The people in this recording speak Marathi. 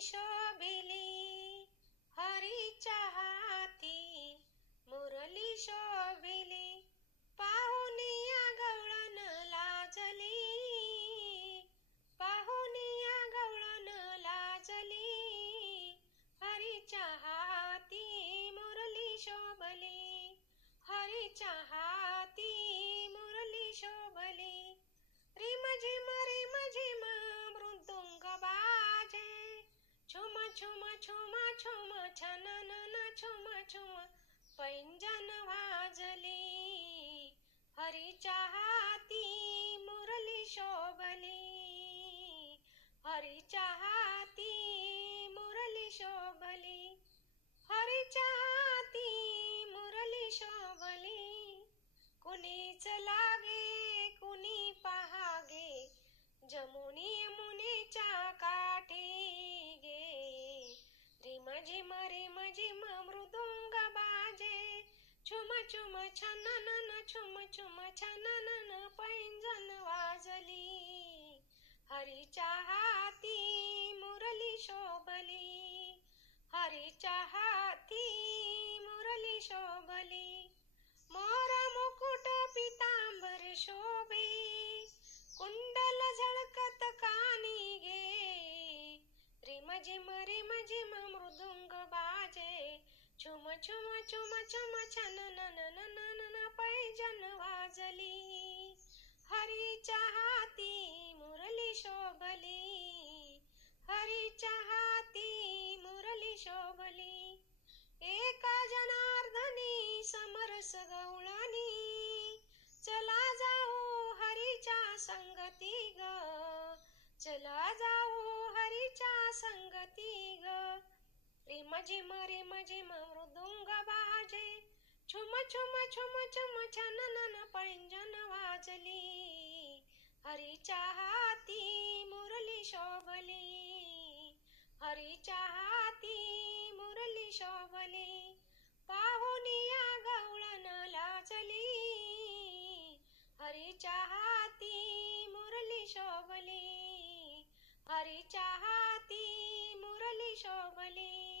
शोभिली हरीच्या हाती मुरली शोभिली पाहुनिया गवळण लाजली पाहुनिया गवळण लाजली हरीच्या हाती मुरली शोभली हरीच्या हाती मुरली शोभली रिम झिम मृदुंग बाजे छुम छुम छुम छुम छननन छुम छुम पैंजन वाजली हरीच्या हाती मुरली शोभली हरीच्या हाती मुरली शोभली हरीच्या हाती मुरली शोभली कुणीच लागे कुणी पहागे जमुनी यमुनेच्या काठी गे रिम झिम मृदुंग बाजे छुम छुम छननन छुम छुम छननन पैंजन वाजली हरीच्या हाती मुरली शोभली हरीच्या हाती मुरली शोभली मोर मुकुट पितांबर शोभे कुंडल झळकत कानी गे रिम झिम मृदुंग बाजे छुम छुम छुम छुम छननन पैंजन वाजली हरीच्या हाती मुरली शोभली हरीच्या हाती मुरली शोभली एका जनार्दनी समरस गवळणी चला जाऊ हरीच्या संगती ग चला जाऊ हरीच्या संगती ग रिम झिम मृदुंग बाजे छुम छुम छुम छुम छननन पैंजन वाजली हरीच्या हाती मुरली शोभली हरीच्या हाती मुरली शोभली पाहुनिया गवळण लाजली हरीच्या हाती मुरली शोभली हरीच्या हाती मुरली शोभली